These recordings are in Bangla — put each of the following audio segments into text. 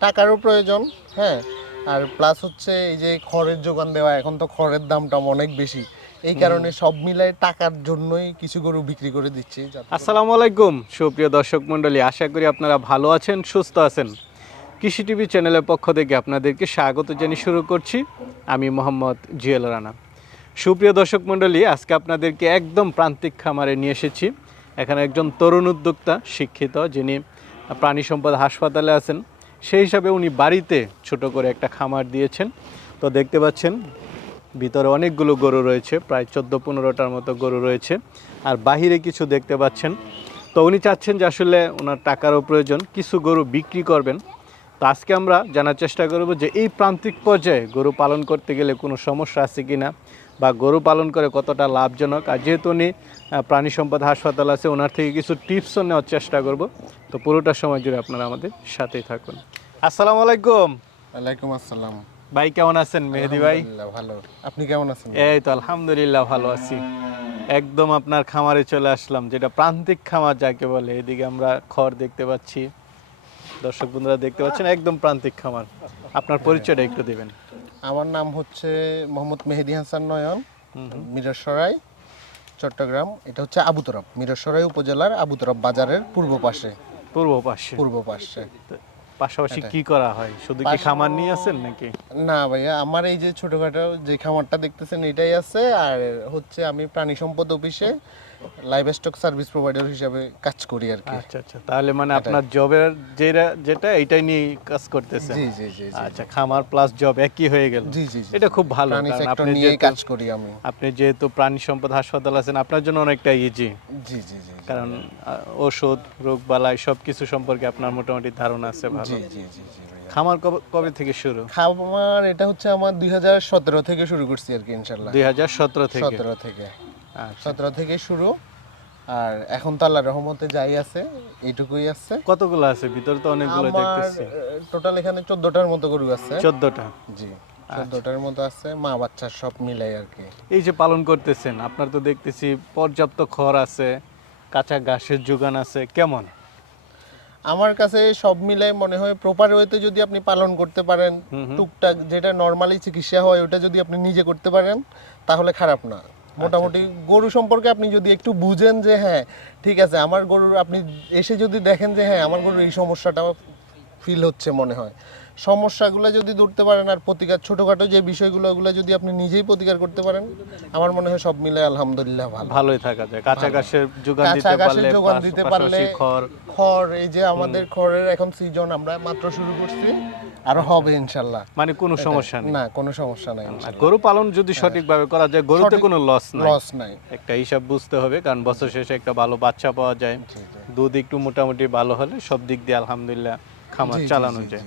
টাকারও প্রয়োজন হ্যাঁ? আর প্লাস হচ্ছে এই যে খড়ের যোগান দেওয়া এখন তো খড়ের দামটা অনেক বেশি। এই কারণে সব মিলায় টাকার জন্যই কিছু গরু বিক্রি করে দিচ্ছি আসসালামু আলাইকুম সুপ্রিয় দর্শক মণ্ডলী আশা করি আপনারা ভালো আছেন সুস্থ আছেন। কৃষি টিভি চ্যানেলের পক্ষ থেকে আপনাদেরকে স্বাগত জানিয়ে শুরু করছি। আমি মোহাম্মদ জিয়াল রানা। সুপ্রিয় দর্শক মণ্ডলী আজকে আপনাদেরকে একদম প্রান্তিক খামারে নিয়ে এসেছি। এখানে একজন তরুণ উদ্যোক্তা শিক্ষিত যিনি প্রাণী সম্পদ হাসপাতালে আছেন। সেই হিসাবে উনি বাড়িতে ছোট করে একটা খামার দিয়েছেন। তো দেখতে পাচ্ছেন, ভিতরে অনেকগুলো গরু রয়েছে, প্রায় চোদ্দ পনেরোটার মতো গরু রয়েছে। আর বাহিরে কিছু দেখতে পাচ্ছেন। তো উনি চাচ্ছেন যে আসলে ওনার টাকারও প্রয়োজন, কিছু গরু বিক্রি করবেন। তো আজকে আমরা জানার চেষ্টা করব যে এই প্রান্তিক পর্যায়ে গরু পালন করতে গেলে কোনো সমস্যা আছে কি না বা গরু পালন করে কতটা লাভজনক। আর যেহেতু উনি প্রাণী সম্পদ হাসপাতাল আছে ওনার থেকে কিছু টিপসও নেওয়ার চেষ্টা করব। তো পুরোটা সময় জুড়ে আপনারা আমাদের সাথেই থাকুন। আসসালামু আলাইকুম। ওয়ালাইকুম আসসালাম। ভাই কেমন আছেন মেহেদি ভাই? ভালো। আপনি কেমন আছেন? এই তো আলহামদুলিল্লাহ ভালো আছি। একদম আপনার খামারে চলে আসলাম যেটা প্রান্তিক খামার যাকে বলে। এদিকে আমরা খড় দেখতে পাচ্ছি। দর্শক বন্ধুরা দেখতে পাচ্ছেন একদম প্রান্তিক খামার। আপনার পরিচয়টা একটু দিবেন। আমার নাম হচ্ছে মোহাম্মদ মেহেদি হাসান নয়ন মিরসরাই চট্টগ্রাম। এটা হচ্ছে আবুতরফ মিরসরাই উপজেলার আবুতরফ বাজারের পূর্ব পাশে। পূর্ব পাশে? পূর্ব পাশে। পাশাপাশি কি করা হয়? শুধু কি খামার নিয়ে আছেন নাকি? না ভাইয়া আমার এই যে ছোটখাটো যে খামারটা দেখতেছেন এটাই আছে। আর হচ্ছে আমি প্রাণী সম্পদ অফিসে লাইভ স্টক সার্ভিস প্রোভাইডার হিসাবে কাজ করি আর কি। আচ্ছা আচ্ছা। তাহলে মানে আপনার জবের যেটা যেটা এটাই নিয়ে কাজ করতেছেন। জি জি জি। আচ্ছা খামার প্লাস জব একই হয়ে গেল। জি জি এটা খুব ভালো। কারণ আপনি নিয়ে কাজ করি আমি। আপনি যেহেতু প্রাণী সম্পদ হাসপাতাল আছেন আপনার জন্য অনেকটা ইজি জি জি জি। কারণ ওষুধ রোগ বালাই সব কিছু সম্পর্কে আপনার মোটামুটি ধারণা আছে ভালো। জি জি জি জি খামার কবে- কবে থেকে শুরু? খামার এটা হচ্ছে আমার দুই হাজার সতেরো থেকে শুরু করছি আর কি ইনশাল্লাহ দুই থেকে। সতেরো থেকে। সতেরো থেকে শুরু। আর এখন তো আল্লাহ রহমতে যাই আছে এইটুকুই আছে। কতগুলো আছে? ভিতরে তো অনেকগুলো দেখতেছি। টোটাল এখানে চোদ্দটার মতো গরু আছে। চোদ্দটা? জি চোদ্দটার মতো আছে মা বাচ্চা সব মিলাই আর কি। এই যে পালন করতেছেন আপনার তো দেখতেছি পর্যাপ্ত খড় আছে কাঁচা ঘাসের যোগান আছে কেমন? আমার কাছে সব মিলাই মনে হয় প্রপার ওয়েতে যদি আপনি পালন করতে পারেন টুকটাক যেটা নর্মালি চিকিৎসা হয় ওটা যদি আপনি নিজে করতে পারেন তাহলে খারাপ না। মোটামুটি গরু সম্পর্কে আপনি যদি একটু বুঝেন যে হ্যাঁ ঠিক আছে আমার গরুর আপনি এসে যদি দেখেন যে হ্যাঁ আমার গরুর এই সমস্যাটা ফিল হচ্ছে মনে হয়। সমস্যাগুলো যদি ধরতে পারেন আর প্রতিকার ছোটখাটো যে বিষয়গুলো ওগুলো যদি আপনি নিজেই প্রতিকার করতে পারেন আমার মনে হয় সব মিলে আলহামদুলিল্লাহ ভালো। ভালোই থাকা যায়। কাঁচা ঘাসের যোগান কাঁচা দিতে পারলে যোগান দিতে পারলে খড়। খড় এই যে আমাদের খড়ের এখন সিজন আমরা মাত্র শুরু করছি। আরও হবে ইনশাল্লাহ মানে কোনো সমস্যা নেই। না কোনো সমস্যা নাই গরু পালন যদি সঠিকভাবে করা যায় গরুতে কোনো লস নাই। লস নাই। একটা হিসাব বুঝতে হবে কারণ বছর শেষে একটা ভালো বাচ্চা পাওয়া যায়। দুধ একটু মোটামুটি ভালো হলে সব দিক দিয়ে আলহামদুলিল্লাহ খামার চালানো যায়।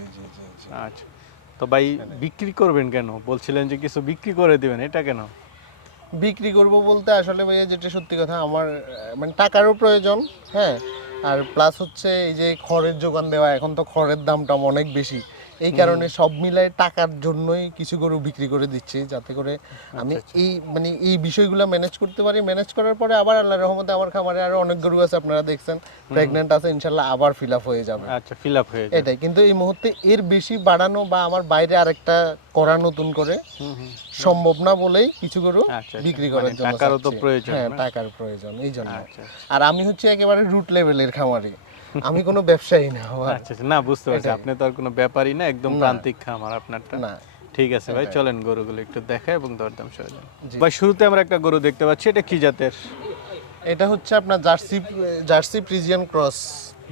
আচ্ছা। তো ভাই বিক্রি করবেন কেন? বলছিলেন যে কিছু বিক্রি করে দিবেন এটা কেন? বিক্রি করব বলতে আসলে ভাইয়া যেটা সত্যি কথা আমার মানে টাকারও প্রয়োজন হ্যাঁ। আর প্লাস হচ্ছে এই যে খড়ের যোগান দেওয়া এখন তো খড়ের দামটা অনেক বেশি। এই কারণে সব মিলায় টাকার জন্যই কিছু গরু বিক্রি করে দিচ্ছি যাতে করে আমি এই মানে এই বিষয়গুলো ম্যানেজ করতে পারি। ম্যানেজ করার পরে আবার আল্লাহর রহমতে আমার খামারে আরও অনেক গরু আছে আপনারা দেখছেন। প্রেগনেন্ট আছে ইনশাল্লাহ আবার ফিল আপ হয়ে যাবে। আচ্ছা ফিল আপ হয়ে যাবে। এটাই। কিন্তু এই মুহূর্তে এর বেশি বাড়ানো বা আমার বাইরে আরেকটা করা নতুন করে। সম্ভব না বলেই কিছু গরু আচ্ছা, আচ্ছা। বিক্রি করার মানে জন্য টাকারও তো প্রয়োজন, হ্যাঁ টাকার প্রয়োজন এই জন্য। আচ্ছা আর আমি হচ্ছে একেবারে রুট লেভেলের খামারি। আমি কোনো ব্যবসায়ী না আচ্ছা আচ্ছা, না বুঝতে পারছি। আপনি তো আর কোনো ব্যাপারই না একদম প্রান্তিক খামার আপনারটা। না। ঠিক আছে ভাই চলেন গরুগুলো একটু দেখা এবং দরদাম সরে ভাই শুরুতে আমরা একটা গরু দেখতে পাচ্ছি এটা কি জাতের? এটা হচ্ছে আপনার jersey jersey Friesian cross.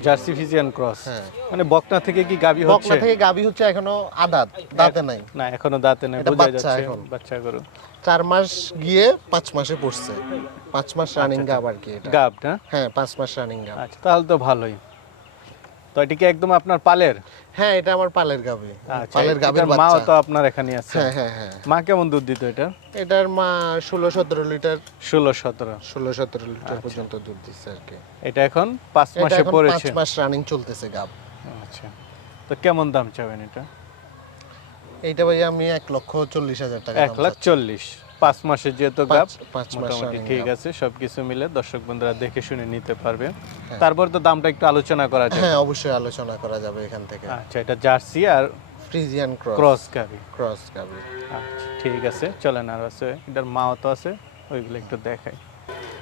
Jersey Friesian cross. হ্যাঁ। মানে বকনা থেকে কি গাবি হচ্ছে? বকনা থেকে গাবি হচ্ছে এখনও আদাত দাঁতে নাই। না এখনও দাঁতে নেই বোঝা যাচ্ছে এখন। বাচ্চা গরু। চার মাস গিয়ে পাঁচ মাসে পড়ছে। পাঁচ মাস রানিং গাব আর কি এটা। গাব না হ্যাঁ পাঁচ মাস রানিং গাব আচ্ছা তাহলে তো ভালোই। তো এটা কি একদম আপনার পালের? হ্যাঁ এটা আমার পালের গাবি আচ্ছা পালের গাবের এটার মাও তো আপনার এখানে আছে। হ্যাঁ হ্যাঁ হ্যাঁ। মা কেমন দুধ দিত এটা? এটার মা ষোলো সতেরো লিটার। ষোলো সতেরো। ষোলো সতেরো লিটার পর্যন্ত দুধ দিচ্ছে আর কি। এটা এখন পাঁচ মাসে এখন পাঁচ পড়েছে? মাস রানিং চলতেছে গাব। আচ্ছা। তো কেমন দাম চাবেন এটা? এইটা ভাই আমি এক লক্ষ চল্লিশ হাজার টাকা এক লাখ চল্লিশ। পাঁচ মাসের যেহেতু মাস মোটামুটি ঠিক। আছে সবকিছু মিলে দর্শক বন্ধুরা দেখে শুনে নিতে পারবে। তারপর তো দামটা একটু আলোচনা করা যাবে। হ্যাঁ অবশ্যই আলোচনা করা যাবে এখান থেকে। আচ্ছা এটা জার্সি আর ফ্রিজিয়ান ক্রস ক্রস গাবি ক্রস গাবি আচ্ছা ঠিক আছে চলেন আর আছে এটার মাও তো আছে ওইগুলো একটু দেখাই।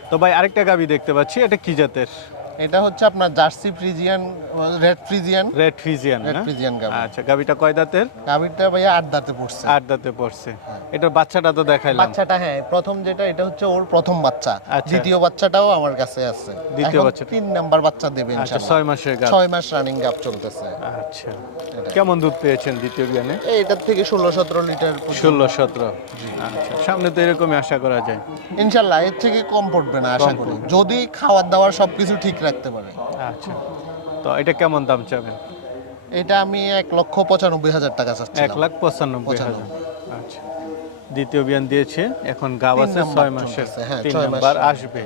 তো ভাই আরেকটা গাবি দেখতে পাচ্ছি এটা কি জাতের? এটা হচ্ছে আপনার jersey Friesian red Friesian. Red Friesian red Friesian গাবি। আচ্ছা গাবিটা কয় দাঁতের? গাবিটা ভাইয়া আট দাঁতে পড়ছে। আট দাঁতে পড়ছে। হ্যাঁ। এটার বাচ্চাটা তো দেখাইলাম। বাচ্চাটা হ্যাঁ প্রথম যেটা এটা হচ্ছে ওর প্রথম বাচ্চা। আচ্ছা। দ্বিতীয় বাচ্চাটাও আমার কাছে আছে। দ্বিতীয় বাচ্চাটা? তিন নাম্বার বাচ্চা দেবে আচ্ছা ইনশাআল্লাহ। ছয় মাসের গাব। ছয় মাস রানিং গাপ চলতেছে। আচ্ছা। কেমন দুধ পেয়েছেন দ্বিতীয় জ্ঞানে? এই এটার থেকে ষোলো সতেরো লিটার পর্যন্ত। ষোলো সতেরো। আচ্ছা সামনে তো এরকমই আশা করা যায়। ইনশাল্লাহ এর থেকে কম পড়বে না আশা করি। যদি খাওয়ার দাওয়ার সবকিছু ঠিক রাখতে পারে। আচ্ছা। তো এটা কেমন দাম চাবেন? এটা আমি এক লক্ষ পঁচানব্বই হাজার টাকা চাচ্ছি এক লাখ পঁচানব্বই হাজার। আচ্ছা। দ্বিতীয় বিয়ান দিয়েছে এখন গাব আছে ছয় মাসের। হ্যাঁ, তিন নাম্বার আসবে।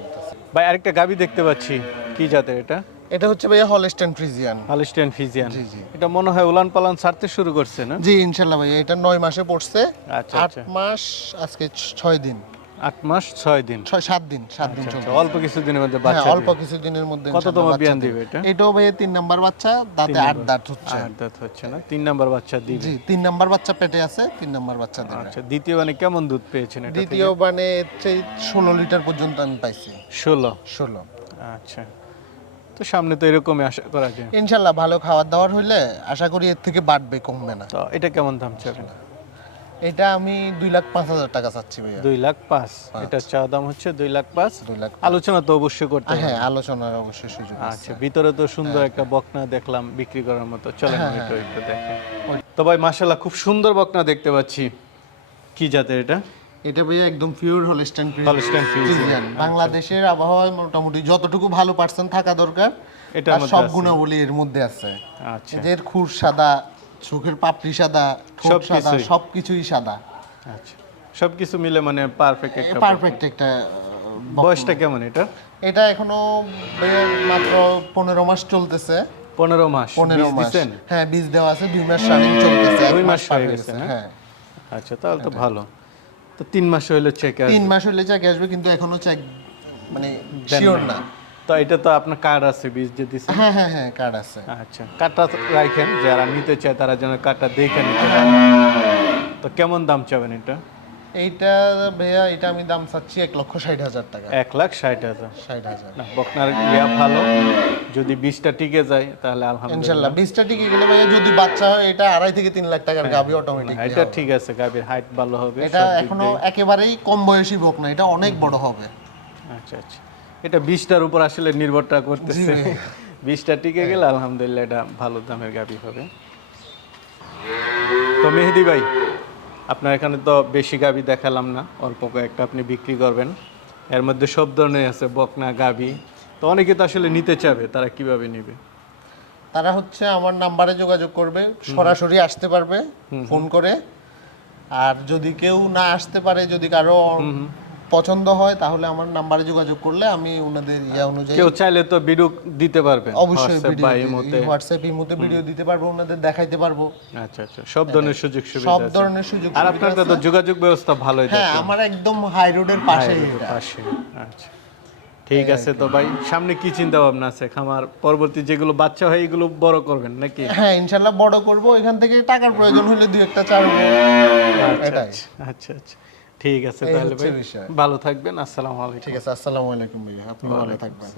ভাই আরেকটা গাবি দেখতে পাচ্ছি। কি জাতের এটা? এটা হচ্ছে ভাইয়া হলস্টেন ফ্রিজিয়ান। হালিস্টেন ফিজিয়ান জি, জি। এটা মনে হয় উলান পালান ছাড়তে শুরু করছে না? জি ইনশাল্লাহ ভাইয়া এটা নয় মাসে পড়ছে। আচ্ছা আট আচ্ছা মাস আজকে ছয় দিন। আট মাস ছয় দিন। ছয় সাত দিন সাত দিন আচ্ছা, আচ্ছা, অল্প কিছু দিনের মধ্যে হ্যাঁ বাচ্চা অল্প কিছু দিনের মধ্যে কততম বিয়ান দিবে। এটা? এটাও ভাইয়া তিন নাম্বার বাচ্চা দাঁতে আট দাঁত হচ্ছে। আট দাঁত হচ্ছে না? তিন নাম্বার বাচ্চা দিবে। জি তিন নাম্বার বাচ্চা পেটে আছে তিন নাম্বার বাচ্চা দেবে। আচ্ছা দ্বিতীয় মানে কেমন দুধ পেয়েছেন এটা দ্বিতীয় মানে ষোলো লিটার পর্যন্ত আমি পাইছি। ষোলো? ষোলো। আচ্ছা তো সামনে তো এরকমই আশা করা যায়। ইনশাল্লাহ ভালো খাবার দাবার হইলে আশা করি এর থেকে বাড়বে কমবে না। তো এটা কেমন দাম চাবেন? এটা আমি দুই লাখ পাঁচ হাজার টাকা চাচ্ছি ভাইয়া। দুই লাখ পাঁচ। এটা চা দাম হচ্ছে দুই লাখ পাঁচ। দুই লাখ আলোচনা তো অবশ্যই করতে হ্যাঁ আলোচনার অবশ্যই সুযোগ আছে। আচ্ছা ভিতরে তো সুন্দর একটা বকনা দেখলাম বিক্রি করার মতো। চলেন হ্যাঁ, ওইটা একটু দেখেন তো ভাই মাশাল্লাহ খুব সুন্দর বকনা দেখতে পাচ্ছি। কি জাতের এটা? এটা ভাইয়া একদম পিওর হলস্টাইন Holstein Friesian, বাংলাদেশের আবহাওয়া মোটামুটি যতটুকু ভালো পার্সেন্ট থাকা দরকার এটা সব। গুণাবলী এর মধ্যে আছে। আচ্ছা। এদের খুর সাদা চোখের পাপড়ি সাদা ঠোঁট সাদা সবকিছুই। সাদা। আচ্ছা। সবকিছু মিলে মানে পারফেক্ট একটা পারফেক্ট একটা বয়সটা কেমন এটা? এটা এখনও মাত্র পনেরো মাস চলতেছে। পনেরো মাস। পনেরো মাস। হ্যাঁ বীজ দেওয়া আছে দুই মাস রানিং চলতেছে দুই মাস হয়ে গেছে, হ্যাঁ আচ্ছা তাহলে তো ভালো। তো তিন মাস হইল চেক তিন মাস হলে চেক আসবে কিন্তু এখনও চেক মানে শিওর না। তো এটা তো আপনার কার্ড আছে বীজ যে দিছেন হ্যাঁ হ্যাঁ হ্যাঁ কার্ড আছে। আচ্ছা কার্ডটা রাখেন যারা নিতে চায় তারা যেন কার্ডটা দেখে নিতে পারে। তো কেমন দাম চাবেন এটা? এইটা ভাইয়া এটা আমি দাম চাচ্ছি এক লক্ষ ষাট হাজার টাকা। এক লাখ ষাট হাজার। ষাট হাজার। না বকনার ইয়া ভালো। যদি বীজটা টিকে যায় তাহলে আলহামদুলিল্লাহ। ইনশাল্লাহ বীজটা টিকে গেলে ভাইয়া যদি বাচ্চা হয় এটা আড়াই থেকে তিন লাখ টাকার গাবি অটোমেটিক এটা ঠিক আছে গাভীর হাইট ভালো হবে এটা এখনও একেবারেই কম বয়সী বোক না এটা অনেক বড় হবে। আচ্ছা আচ্ছা। এটা বীজটার উপর আসলে নির্ভরটা করতেছে। বীজটা টিকে গেলে আলহামদুলিল্লাহ এটা ভালো দামের গাভী হবে। তো মেহেদি ভাই আপনার এখানে তো বেশি গাভী দেখালাম না অল্প কয়েকটা আপনি বিক্রি করবেন। এর মধ্যে সব ধরনের আছে বকনা গাভী তো অনেকে তো আসলে নিতে চাবে তারা কীভাবে নেবে? তারা হচ্ছে আমার নাম্বারে যোগাযোগ করবে সরাসরি আসতে পারবে ফোন করে। আর যদি কেউ না আসতে পারে যদি কারও পছন্দ হয় তাহলে আমার নাম্বারে যোগাযোগ করলে আমি ওনাদের ইয়া অনুযায়ী কেউ চাইলে তো ভিডিও দিতে পারবে অবশ্যই WhatsApp ভিডিও বা ইমোতে হোয়াটসঅ্যাপ ভিডিও দিতে পারব ওনাদের দেখাইতে পারব। আচ্ছা আচ্ছা। সব ধরনের সুযোগ সুবিধা সব ধরনের সুযোগ আর আপনার তো যোগাযোগ ব্যবস্থা ভালোই হ্যাঁ আমার একদম হাই রোডের পাশেই এটা। পাশে আচ্ছা। ঠিক আছে তো ভাই সামনে কি চিন্তা ভাবনা আছে? খামার পরবর্তী যেগুলো বাচ্চা হয় এগুলো বড় করবেন নাকি? হ্যাঁ ইনশাল্লাহ বড় করব এখান থেকে টাকার প্রয়োজন হলে দুই একটা চারবো এটাই। আচ্ছা আচ্ছা। ঠিক আছে তাহলে ভাই ভালো থাকবেন আসসালামু আলাইকুম। ঠিক আছে আসসালামু আলাইকুম ভাই আপনি ভালো থাকবেন।